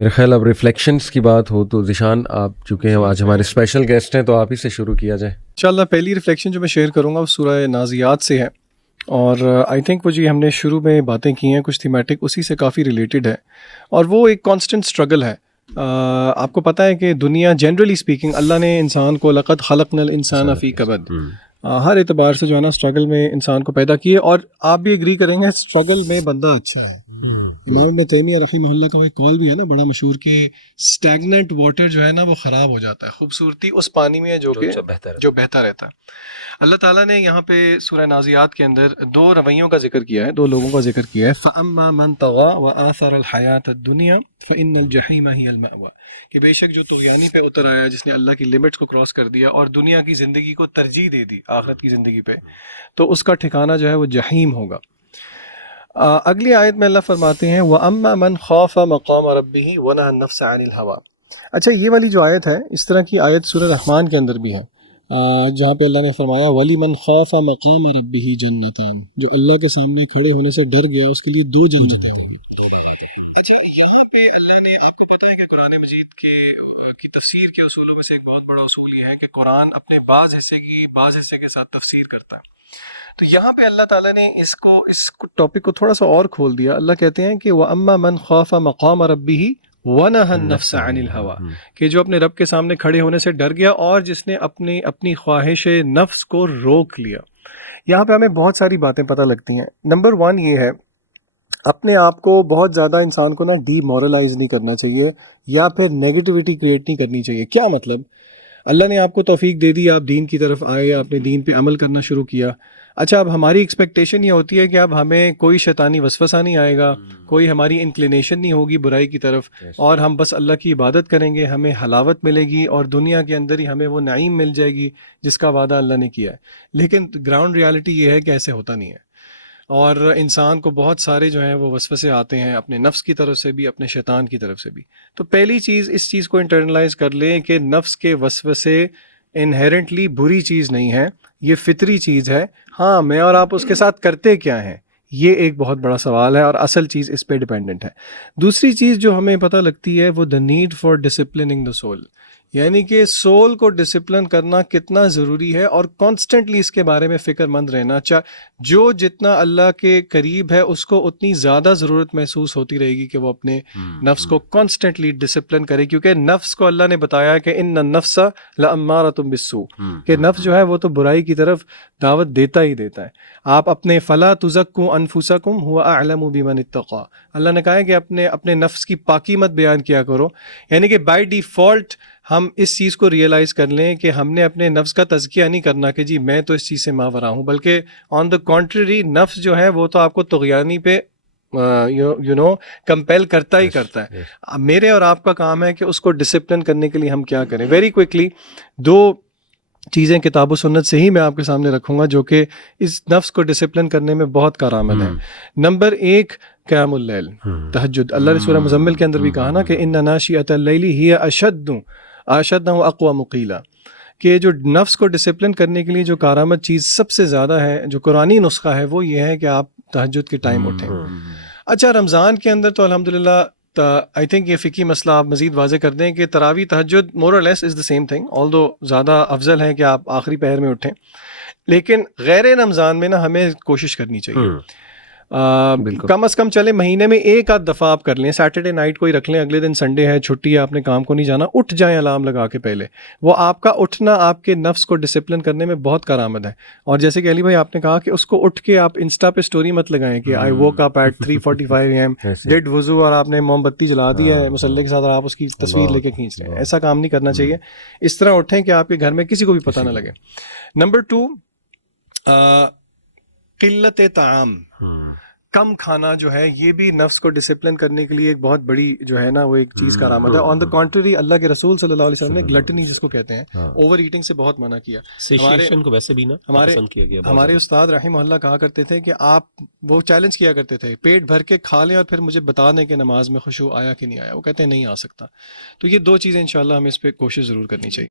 میرا خیال اب ریفلیکشنس کی بات ہو تو ذیشان آپ چونکہ آج ہمارے اسپیشل گیسٹ ہیں تو آپ ہی سے شروع کیا جائے. انشاءاللہ پہلی ریفلیکشن جو میں شیئر کروں گا وہ سورہ نازیات سے ہے، اور آئی تھنک وہ ہم نے شروع میں باتیں کی ہیں کچھ تھیمیٹک اسی سے کافی ریلیٹڈ ہے، اور وہ ایک کانسٹنٹ اسٹرگل ہے. آپ کو پتہ ہے کہ دنیا جنرلی اسپیکنگ اللہ نے انسان کو لقد خلقنا الانسان فی کبد، ہر اعتبار سے جو ہے نا اسٹرگل میں انسان کو پیدا کیے، اور آپ بھی ایگری کریں گے اسٹرگل میں بندہ اچھا ہے. امام ابن تیمیہ رحمہ اللہ کا وہ ایک قول بھی ہے نا بڑا مشہور کہ اسٹیگننٹ واٹر جو ہے نا وہ خراب ہو جاتا ہے، خوبصورتی اس پانی میں ہے جو بہتا رہتا ہے. اللہ تعالیٰ نے یہاں پہ سورہ نازیات کے اندر دو رویوں کا ذکر کیا ہے، دو لوگوں کا ذکر کیا ہے. فَأَمَّا مَن طَغَىٰ وَآثَرَ الْحَيَاةَ الدُّنْيَا فَإِنَّ الْجَحِيمَ هِيَ الْمَأْوَىٰ، کہ بے شک جو طغیانی پہ اتر آیا، جس نے اللہ کی لمٹس کو کراس کر دیا اور دنیا کی زندگی کو ترجیح دے دی آخرت کی زندگی پہ، تو اس کا ٹھکانہ جو ہے وہ جہیم ہوگا. اگلی آیت میں اللہ فرماتے ہیں وَأَمَّا مَنْ خَافَ مَقَامَ رَبِّهِ وَنَهَى النَّفْسَ عَنِ الْهَوَىٰ. اچھا یہ والی جو آیت ہے اس طرح کی آیت سورہ رحمان کے اندر بھی ہے، جہاں پہ اللہ نے فرمایا وَلِمَنْ خَافَ مَقَامَ رَبِّهِ جَنَّتَانِ، جو اللہ کے سامنے کھڑے ہونے سے ڈر گیا اس کے لیے دو جنتیں ہیں. اچھا یہاں پہ اللہ نے، آپ کو پتہ ہے کہ قرآن مجید کی تفسیر کے اصولوں میں سے ایک بہت بڑا اصول یہ ہے کہ قرآن اپنے بعض حصے کے ساتھ تفسیر کرتا ہے. تو یہاں پہ اللہ تعالیٰ نے اس ٹاپک کو تھوڑا سا اور کھول دیا. اللہ کہتے ہیں کہ وَأَمَّا مَنْ خَافَ مَقَامَ رَبِّهِ وَنَهَى النَّفْسَ عَنِ الْهَوَىٰ، کہ جو اپنے رب کے سامنے کھڑے ہونے سے ڈر گیا اور جس نے اپنی خواہش نفس کو روک لیا. یہاں پہ ہمیں بہت ساری باتیں پتہ لگتی ہیں. نمبر 1 یہ ہے، اپنے آپ کو بہت زیادہ انسان کو نا ڈی مورلائز نہیں کرنا چاہیے یا پھر نیگیٹیوٹی کریٹ نہیں کرنی چاہیے. کیا مطلب؟ اللہ نے آپ کو توفیق دے دی، آپ دین کی طرف آئے، آپ نے دین پہ عمل کرنا شروع کیا. اچھا اب ہماری ایکسپیکٹیشن یہ ہوتی ہے کہ اب ہمیں کوئی شیطانی وسوسہ نہیں آئے گا، کوئی ہماری انکلینیشن نہیں ہوگی برائی کی طرف، اور ہم بس اللہ کی عبادت کریں گے، ہمیں حلاوت ملے گی اور دنیا کے اندر ہی ہمیں وہ نعیم مل جائے گی جس کا وعدہ اللہ نے کیا ہے. لیکن گراؤنڈ ریالٹی یہ ہے کہ ایسے ہوتا نہیں ہے، اور انسان کو بہت سارے جو ہیں وہ وسوسے آتے ہیں اپنے نفس کی طرف سے بھی، اپنے شیطان کی طرف سے بھی. تو پہلی چیز اس چیز کو انٹرنلائز کر لیں کہ نفس کے وسوسے انہیرنٹلی بری چیز نہیں ہے، یہ فطری چیز ہے. ہاں میں اور آپ اس کے ساتھ کرتے کیا ہیں یہ ایک بہت بڑا سوال ہے، اور اصل چیز اس پہ ڈیپینڈنٹ ہے. دوسری چیز جو ہمیں پتہ لگتی ہے وہ the need for disciplining the soul, یعنی کہ سول کو ڈسپلن کرنا کتنا ضروری ہے، اور کانسٹنٹلی اس کے بارے میں فکر مند رہنا. جو جتنا اللہ کے قریب ہے اس کو اتنی زیادہ ضرورت محسوس ہوتی رہے گی کہ وہ اپنے نفس کو کانسٹنٹلی ڈسپلن کرے، کیونکہ نفس کو اللہ نے بتایا کہ ان النفس لامارۃ بالسوء، کہ نفس جو ہے وہ تو برائی کی طرف دعوت دیتا ہی دیتا ہے. آپ اپنے فلا تزکوا انفسکم هو اعلم بمن اتقى، اللہ نے کہا ہے کہ اپنے نفس کی پاکی مت بیان کیا کرو. یعنی کہ بائی ڈیفالٹ ہم اس چیز کو ریئلائز کر لیں کہ ہم نے اپنے نفس کا تزکیہ نہیں کرنا کہ جی میں تو اس چیز سے ماورا ہوں، بلکہ آن دا کنٹریری نفس جو ہے وہ تو آپ کو طغیانی پہ کمپیل کرتا ہی کرتا ہے. میرے اور آپ کا کام ہے کہ اس کو ڈسپلن کرنے کے لیے ہم کیا کریں. ویری کوئکلی دو چیزیں کتاب و سنت سے ہی میں آپ کے سامنے رکھوں گا جو کہ اس نفس کو ڈسپلن کرنے میں بہت کارآمد ہے. نمبر 1 قیام اللیل، تہجد. اللہ نے سورہ مزمل کے اندر بھی کہا نا کہ ان ناشئۃ اللیل ہی اشد واقوی مقیلا، کہ جو نفس کو ڈسپلن کرنے کے لیے جو کارآمد چیز سب سے زیادہ ہے، جو قرآنی نسخہ ہے، وہ یہ ہے کہ آپ تہجد کے ٹائم اٹھیں. اچھا رمضان کے اندر تو الحمدللہ آئی تھنک یہ فقہی مسئلہ آپ مزید واضح کر دیں کہ تراویح تہجد مور اور لیس از دا سیم تھنگ، آلدو زیادہ افضل ہے کہ آپ آخری پہر میں اٹھیں. لیکن غیر رمضان میں نا ہمیں کوشش کرنی چاہیے، کم از کم چلے مہینے میں ایک آدھ دفعہ آپ کر لیں. سیٹرڈے نائٹ کوئی رکھ لیں، اگلے دن سنڈے ہے، چھٹی ہے، آپ نے کام کو نہیں جانا، اٹھ جائیں الارم لگا کے. پہلے وہ آپ کا اٹھنا آپ کے نفس کو ڈسپلن کرنے میں بہت کارآمد ہے. اور جیسے کہ علی بھائی آپ نے کہا کہ اس کو اٹھ کے آپ انسٹا پہ سٹوری مت لگائیں کہ I woke up at 3:45 AM، did وضو اور آپ نے موم بتی جلا دی ہے مسلح کے ساتھ اور آپ اس کی تصویر لے کے کھینچ رہے ہیں. ایسا کام نہیں کرنا چاہیے. اس طرح اٹھیں کہ آپ کے گھر میں کسی کو بھی پتہ نہ لگے. نمبر 2 قلت طعام، کم کھانا جو ہے یہ بھی نفس کو ڈسپلن کرنے کے لیے ایک بہت بڑی جو ہے نا وہ ایک چیز کارآمد ہے. آن دا کانٹری اللہ کے رسول صلی اللہ علیہ وسلم نے گلٹنی جس کو کہتے ہیں، اوور ایٹنگ سے بہت منع کیا. کو ویسے بھی نا پسند کیا گیا. ہمارے استاد رحمہ اللہ کہا کرتے تھے کہ آپ وہ چیلنج کیا کرتے تھے پیٹ بھر کے کھا لیں اور پھر مجھے بتا دیں کہ نماز میں خشوع آیا کہ نہیں آیا. وہ کہتے ہیں نہیں آ سکتا. تو یہ 2 چیزیں انشاءاللہ ہمیں اس پہ کوشش ضرور کرنی چاہیے.